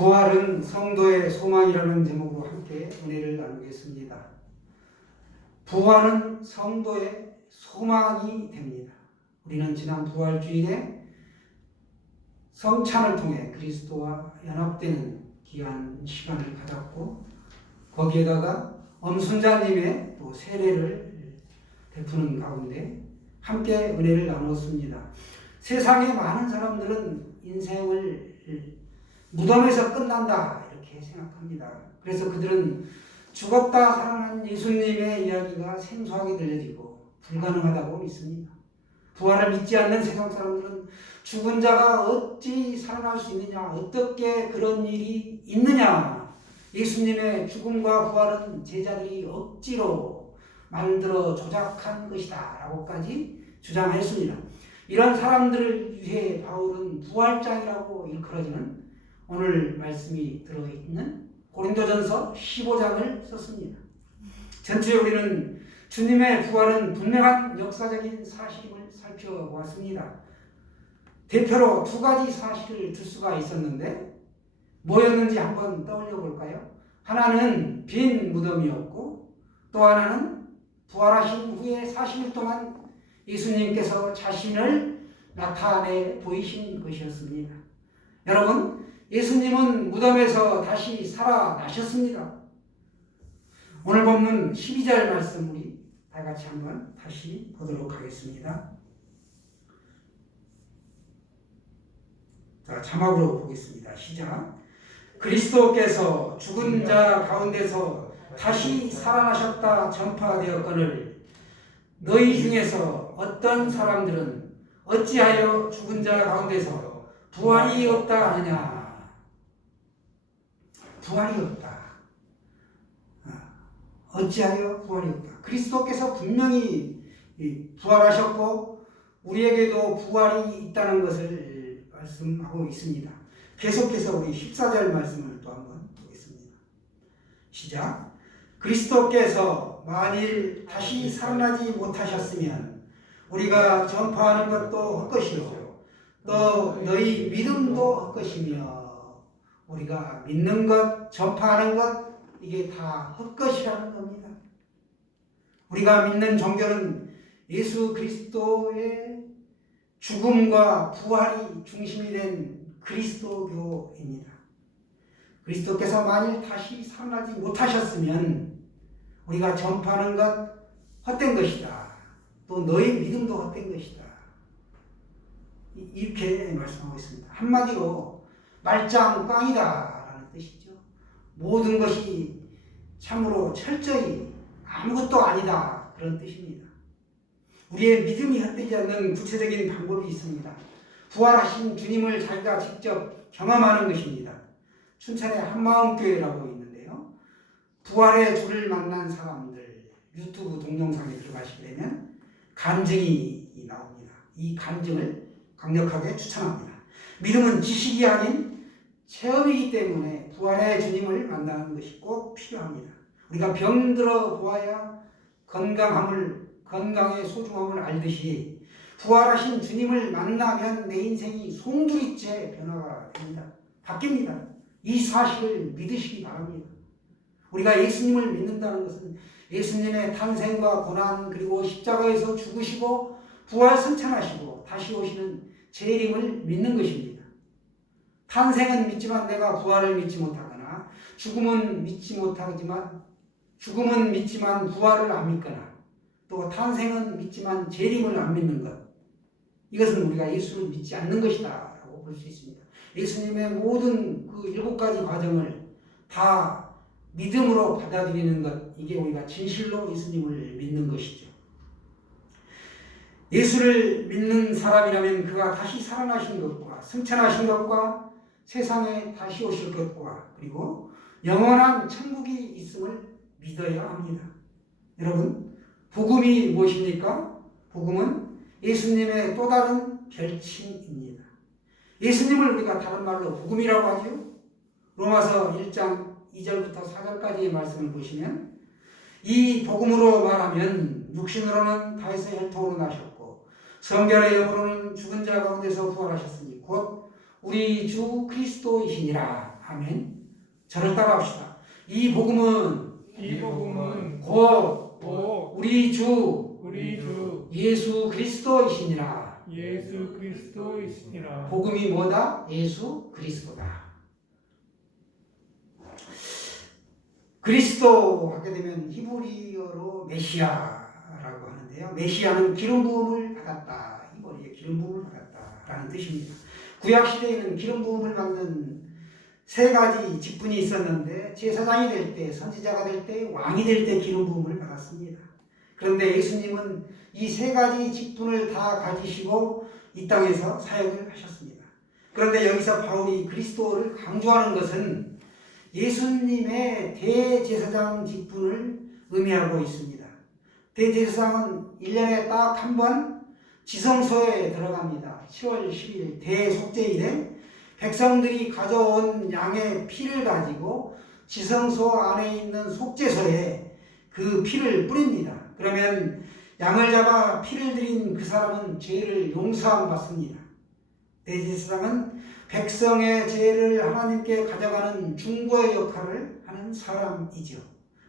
부활은 성도의 소망이라는 제목으로 함께 은혜를 나누겠습니다. 부활은 성도의 소망이 됩니다. 우리는 지난 부활주일에 성찬을 통해 그리스도와 연합되는 귀한 시간을 가졌고, 거기에다가 엄순자님의 또 세례를 베푸는 가운데 함께 은혜를 나누었습니다. 세상의 많은 사람들은 인생을 무덤에서 끝난다 이렇게 생각합니다. 그래서 그들은 죽었다 살아난 예수님의 이야기가 생소하게 들려지고 불가능하다고 믿습니다. 부활을 믿지 않는 세상 사람들은 죽은 자가 어찌 살아날 수 있느냐, 어떻게 그런 일이 있느냐, 예수님의 죽음과 부활은 제자들이 억지로 만들어 조작한 것이다 라고까지 주장했습니다. 이런 사람들을 위해 바울은 부활장이라고 일컬어지는 오늘 말씀이 들어있는 고린도전서 15장을 썼습니다. 전체 우리는 주님의 부활은 분명한 역사적인 사실임을 살펴보았습니다. 대표로 두 가지 사실을 들 수가 있었는데 뭐였는지 한번 떠올려 볼까요? 하나는 빈 무덤이었고, 또 하나는 부활하신 후에 40일 동안 예수님께서 자신을 나타내 보이신 것이었습니다. 여러분, 예수님은 무덤에서 다시 살아나셨습니다. 오늘 본문 12절 말씀 우리 다 같이 한번 다시 보도록 하겠습니다. 자, 자막으로 보겠습니다. 시작. 그리스도께서 죽은 자 가운데서 다시 살아나셨다 전파되었거늘 너희 중에서 어떤 사람들은 어찌하여 죽은 자 가운데서 부활이 없다 하느냐. 부활이 없다. 어찌하여 부활이 없다. 그리스도께서 분명히 부활하셨고 우리에게도 부활이 있다는 것을 말씀하고 있습니다. 계속해서 우리 14절 말씀을 또 한번 보겠습니다. 시작. 그리스도께서 만일 다시 살아나지 못하셨으면 우리가 전파하는 것도 헛것이요 또 너희 믿음도 헛것이며, 우리가 믿는 것, 전파하는 것, 이게 다 헛것이라는 겁니다. 우리가 믿는 종교는 예수 그리스도의 죽음과 부활이 중심이 된 그리스도교입니다. 그리스도께서 만일 다시 살아나지 못하셨으면 우리가 전파하는 것 헛된 것이다. 또 너희 믿음도 헛된 것이다. 이렇게 말씀하고 있습니다. 한마디로 말짱 꽝이다라는 뜻이죠. 모든 것이 참으로 철저히 아무것도 아니다 그런 뜻입니다. 우리의 믿음이 헛되지 않는 구체적인 방법이 있습니다. 부활하신 주님을 자기가 직접 경험하는 것입니다. 춘천의 한마음교회라고 있는데요, 부활의 주를 만난 사람들 유튜브 동영상에 들어가시게 되면 간증이 나옵니다. 이 간증을 강력하게 추천합니다. 믿음은 지식이 아닌 체험이기 때문에 부활의 주님을 만나는 것이 꼭 필요합니다. 우리가 병들어 보아야 건강의 소중함을 알듯이 부활하신 주님을 만나면 내 인생이 송두리째 변화가 됩니다. 바뀝니다. 이 사실을 믿으시기 바랍니다. 우리가 예수님을 믿는다는 것은 예수님의 탄생과 고난 그리고 십자가에서 죽으시고 부활 승천하시고 다시 오시는 재림을 믿는 것입니다. 탄생은 믿지만 내가 부활을 믿지 못하거나, 죽음은 믿지만 부활을 안 믿거나, 또 탄생은 믿지만 재림을 안 믿는 것, 이것은 우리가 예수를 믿지 않는 것이다 라고 볼 수 있습니다. 예수님의 모든 그 7가지 과정을 다 믿음으로 받아들이는 것, 이게 우리가 진실로 예수님을 믿는 것이죠. 예수를 믿는 사람이라면 그가 다시 살아나신 것과 승천하신 것과 세상에 다시 오실 것과 그리고 영원한 천국이 있음을 믿어야 합니다. 여러분, 복음이 무엇입니까? 복음은 예수님의 또 다른 별칭입니다. 예수님을 우리가 다른 말로 복음이라고 하죠. 로마서 1장 2절부터 4절까지의 말씀을 보시면 이 복음으로 말하면 육신으로는 다윗의 혈통으로 나셨고 성결의 영으로는 죽은 자 가운데서 부활하셨으니 곧 우리 주 그리스도이시니라. 아멘. 저를 따라합시다. 이 복음은 곧 우리 주 예수 그리스도이시니라. 복음이 뭐다? 예수 그리스도다. 그리스도 하게 되면 히브리어로 메시아라고 하는데요. 메시아는 기름 부음을 받았다. 이 머리에 기름 부음을 받았다라는 뜻입니다. 구약 시대에는 기름 부음을 받는 세 가지 직분이 있었는데 제사장이 될 때, 선지자가 될 때, 왕이 될 때 기름 부음을 받았습니다. 그런데 예수님은 이 세 가지 직분을 다 가지시고 이 땅에서 사역을 하셨습니다. 그런데 여기서 바울이 그리스도를 강조하는 것은 예수님의 대제사장 직분을 의미하고 있습니다. 대제사장은 1년에 딱 한 번 지성소에 들어갑니다. 10월 10일 대속죄일에 백성들이 가져온 양의 피를 가지고 지성소 안에 있는 속죄소에 그 피를 뿌립니다. 그러면 양을 잡아 피를 드린 그 사람은 죄를 용서함 받습니다. 대제사장은 백성의 죄를 하나님께 가져가는 중보의 역할을 하는 사람이죠.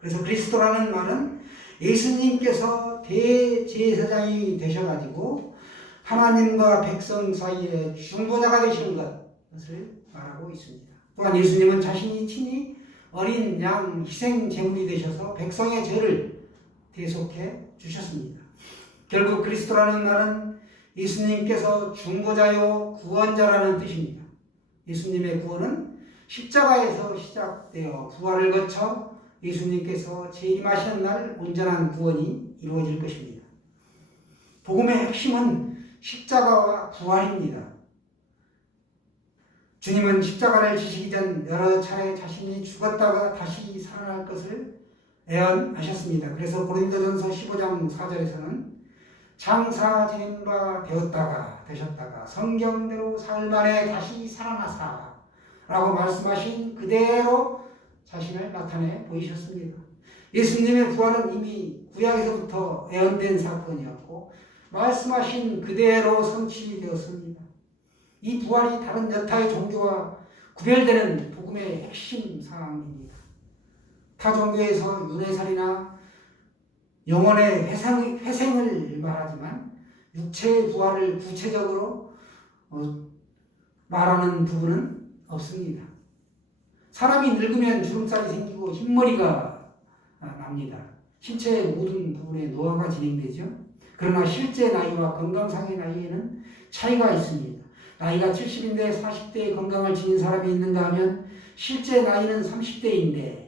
그래서 그리스도라는 말은 예수님께서 대제사장이 되셔가지고 하나님과 백성 사이에 중보자가 되시는 것을 말하고 있습니다. 또한 예수님은 자신이 친히 어린 양 희생 제물이 되셔서 백성의 죄를 대속해 주셨습니다. 결국 그리스도라는 말은 예수님께서 중보자요 구원자라는 뜻입니다. 예수님의 구원은 십자가에서 시작되어 부활을 거쳐 예수님께서 재림하시는 날 온전한 구원이 이루어질 것입니다. 복음의 핵심은 십자가와 부활입니다. 주님은 십자가를 지시기 전 여러 차례 자신이 죽었다가 다시 살아날 것을 예언하셨습니다. 그래서 고린도전서 15장 4절에서는 장사 지낸 바 되셨다가 성경대로 사흘 만에 다시 살아나사 라고 말씀하신 그대로 자신을 나타내 보이셨습니다. 예수님의 부활은 이미 구약에서부터 예언된 사건이었고 말씀하신 그대로 성취되었습니다. 이 부활이 다른 여타의 종교와 구별되는 복음의 핵심 사항입니다. 타 종교에서 윤회살이나 영혼의 회생을 말하지만 육체의 부활을 구체적으로 말하는 부분은 없습니다. 사람이 늙으면 주름살이 생기고 흰머리가 납니다. 신체의 모든 부분에 노화가 진행되죠. 그러나 실제 나이와 건강상의 나이에는 차이가 있습니다. 나이가 70인데 40대의 건강을 지닌 사람이 있는가 하면 실제 나이는 30대인데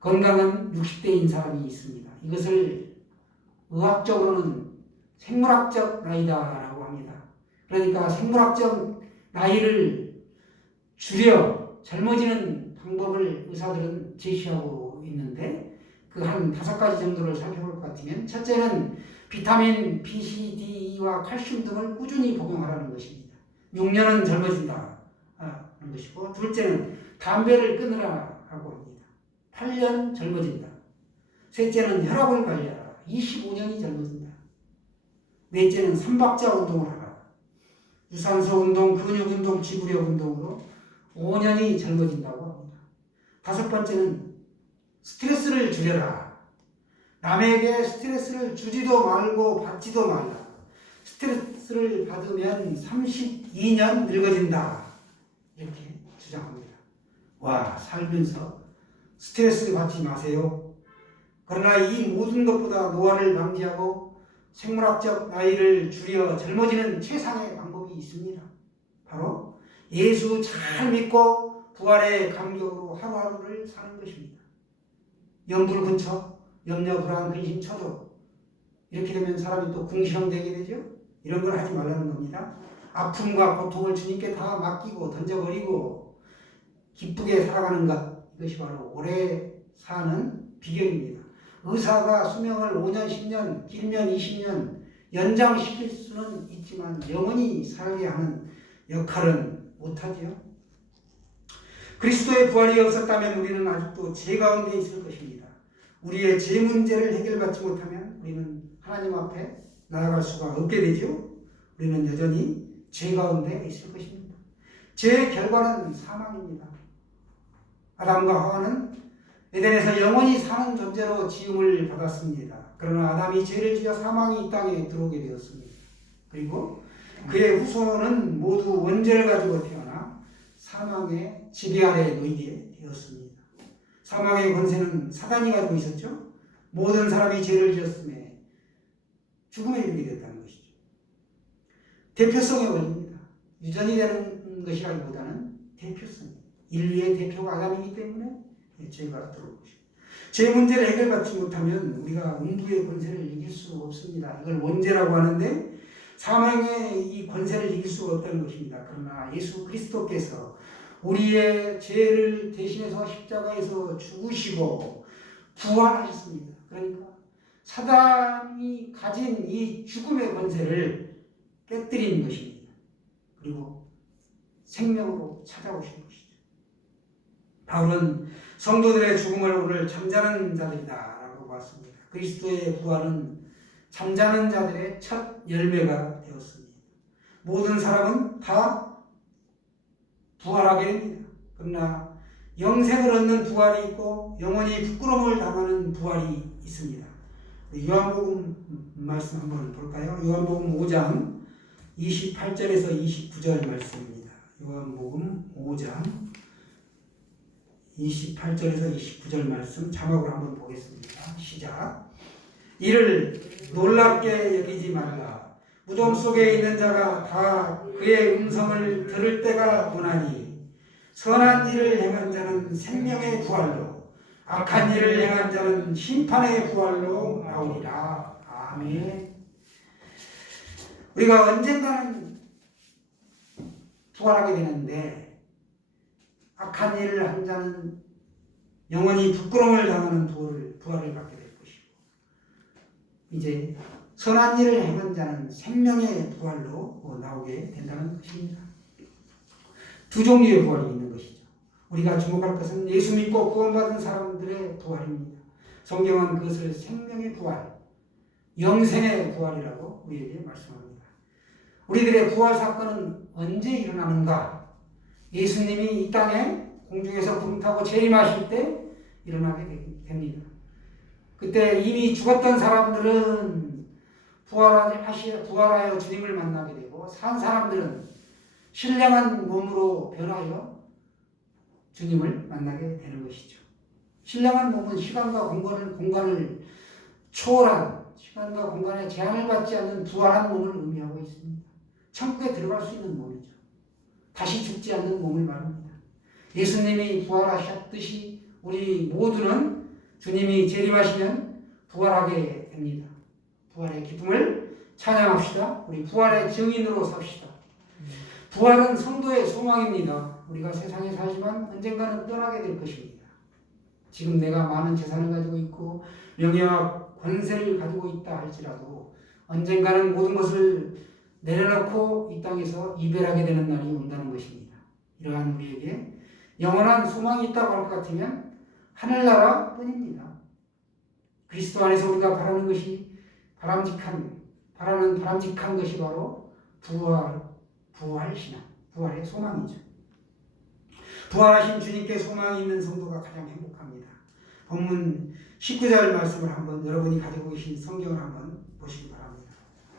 건강은 60대인 사람이 있습니다. 이것을 의학적으로는 생물학적 나이다라고 합니다. 그러니까 생물학적 나이를 줄여 젊어지는 방법을 의사들은 제시하고 있는데 그 한 5가지 정도를 살펴볼 것 같으면 첫째는 비타민 B, C, D와 칼슘 등을 꾸준히 복용하라는 것입니다. 6년은 젊어진다 하는 것이고 둘째는 담배를 끊으라고 합니다. 8년 젊어진다. 셋째는 혈압을 관리하라. 25년이 젊어진다. 넷째는 3박자 운동을 하라. 유산소 운동, 근육 운동, 지구력 운동으로 5년이 젊어진다고 합니다. 5번째는 스트레스를 줄여라. 남에게 스트레스를 주지도 말고 받지도 말라. 스트레스를 받으면 32년 늙어진다. 이렇게 주장합니다. 와, 살면서 스트레스를 받지 마세요. 그러나 이 모든 것보다 노화를 방지하고 생물학적 나이를 줄여 젊어지는 최상의 방법이 있습니다. 바로 예수 잘 믿고 부활의 감격으로 하루하루를 사는 것입니다. 염불근처, 염려, 불안, 근심, 초조 이렇게 되면 사람이 또 궁시렁대게 되죠. 이런 걸 하지 말라는 겁니다. 아픔과 고통을 주님께 다 맡기고 던져버리고 기쁘게 살아가는 것, 이것이 바로 오래 사는 비결입니다. 의사가 수명을 5년, 10년, 길면 20년 연장시킬 수는 있지만 영원히 살게 하는 역할은 못하지요. 그리스도의 부활이 없었다면 우리는 아직도 죄 가운데 있을 것입니다. 우리의 죄 문제를 해결받지 못하면 우리는 하나님 앞에 나아갈 수가 없게 되죠. 우리는 여전히 죄 가운데 있을 것입니다. 죄의 결과는 사망입니다. 아담과 하와는 에덴에서 영원히 사는 존재로 지음을 받았습니다. 그러나 아담이 죄를 지어 사망이 이 땅에 들어오게 되었습니다. 그리고 그의 후손은 모두 원죄를 가지고 태어나 사망의 지배 아래 놓이게 되었습니다. 사망의 권세는 사단이 가지고 있었죠. 모든 사람이 죄를 지었음에 죽음에 이르게 되었다는 것이죠. 대표성의 원리입니다. 유전이 되는 것이라기보다는 대표성. 인류의 대표가 아담이기 때문에 죄가 들어올 것입니다. 죄 문제를 해결받지 못하면 우리가 음부의 권세를 이길 수 없습니다. 이걸 원죄라고 하는데 사망의 이 권세를 이길 수가 없다는 것입니다. 그러나 예수 그리스도께서 우리의 죄를 대신해서 십자가에서 죽으시고 부활하셨습니다. 그러니까 사단이 가진 이 죽음의 권세를 깨뜨린 것입니다. 그리고 생명으로 찾아오신 것이죠. 바울은 성도들의 죽음을 오늘 잠자는 자들이다 라고 봤습니다. 그리스도의 부활은 잠자는 자들의 첫 열매가 되었습니다. 모든 사람은 다 부활하게 됩니다. 그러나 영생을 얻는 부활이 있고 영원히 부끄러움을 당하는 부활이 있습니다. 요한복음 말씀 한번 볼까요? 요한복음 5장 28절에서 29절 말씀입니다. 요한복음 5장 28절에서 29절 말씀 자막으로 한번 보겠습니다. 시작. 이를 놀랍게 여기지 말라. 무덤 속에 있는 자가 다 그의 음성을 들을 때가 오나니 선한 일을 행한 자는 생명의 부활로 악한 일을 행한 자는 심판의 부활로 나오리라. 아멘. 우리가 언젠가는 부활하게 되는데 악한 일을 한 자는 영원히 부끄러움을 당하는 부활을 받게 될 것이고 이제 선한 일을 행한 자는 생명의 부활로 나오게 된다는 것입니다. 두 종류의 부활이 있는 것이죠. 우리가 주목할 것은 예수 믿고 구원받은 사람들의 부활입니다. 성경은 그것을 생명의 부활, 영생의 부활이라고 우리에게 말씀합니다. 우리들의 부활 사건은 언제 일어나는가? 예수님이 이 땅에 공중에서 구름 타고 재림하실 때 일어나게 됩니다. 그때 이미 죽었던 사람들은 부활하여 주님을 만나게 되고 산 사람들은 신령한 몸으로 변하여 주님을 만나게 되는 것이죠. 신령한 몸은 시간과 공간을 초월한 시간과 공간의 제한을 받지 않는 부활한 몸을 의미하고 있습니다. 천국에 들어갈 수 있는 몸이죠. 다시 죽지 않는 몸을 말합니다. 예수님이 부활하셨듯이 우리 모두는 주님이 재림하시면 부활하게 됩니다. 부활의 기쁨을 찬양합시다. 우리 부활의 증인으로 삽시다. 부활은 성도의 소망입니다. 우리가 세상에 살지만 언젠가는 떠나게 될 것입니다. 지금 내가 많은 재산을 가지고 있고 명예와 권세를 가지고 있다 할지라도 언젠가는 모든 것을 내려놓고 이 땅에서 이별하게 되는 날이 온다는 것입니다. 이러한 우리에게 영원한 소망이 있다고 할 것 같으면 하늘나라 뿐입니다. 그리스도 안에서 우리가 바라는 것이 바람직한 것이 바로 부활신앙, 부활의 소망이죠. 부활하신 주님께 소망이 있는 성도가 가장 행복합니다. 본문 19절 말씀을 한번 여러분이 가지고 계신 성경을 한번 보시기 바랍니다.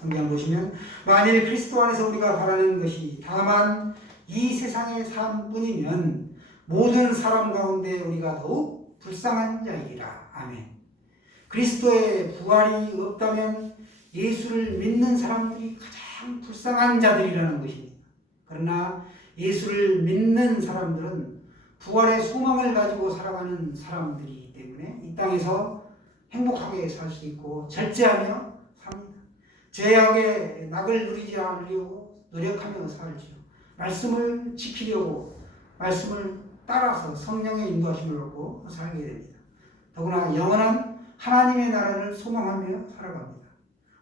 성경 보시면 만일 그리스도 안에서 우리가 바라는 것이 다만 이 세상의 삶뿐이면 모든 사람 가운데 우리가 더욱 불쌍한 자이리라. 아멘. 그리스도의 부활이 없다면 예수를 믿는 사람들이 가장 불쌍한 자들이라는 것입니다. 그러나 예수를 믿는 사람들은 부활의 소망을 가지고 살아가는 사람들이기 때문에 이 땅에서 행복하게 살 수 있고 절제하며 삽니다. 죄악의 낙을 누리지 않으려고 노력하며 살죠. 말씀을 지키려고 말씀을 따라서 성령의 인도하심을 얻고 살게 됩니다. 더구나 영원한 하나님의 나라를 소망하며 살아갑니다.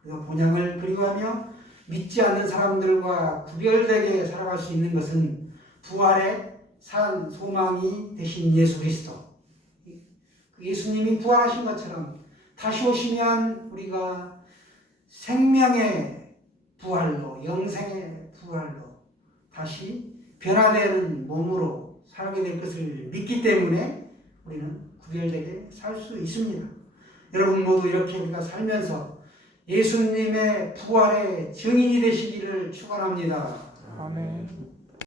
그래서 본향을 그리워하며 믿지 않는 사람들과 구별되게 살아갈 수 있는 것은 부활의 산 소망이 되신 예수 그리스도. 예수님이 부활하신 것처럼 다시 오시면 우리가 생명의 부활로, 영생의 부활로 다시 변화되는 몸으로 살게 될 것을 믿기 때문에 우리는 구별되게 살 수 있습니다. 여러분 모두 이렇게 우리가 살면서 예수님의 부활의 증인이 되시기를 축원합니다. 아멘.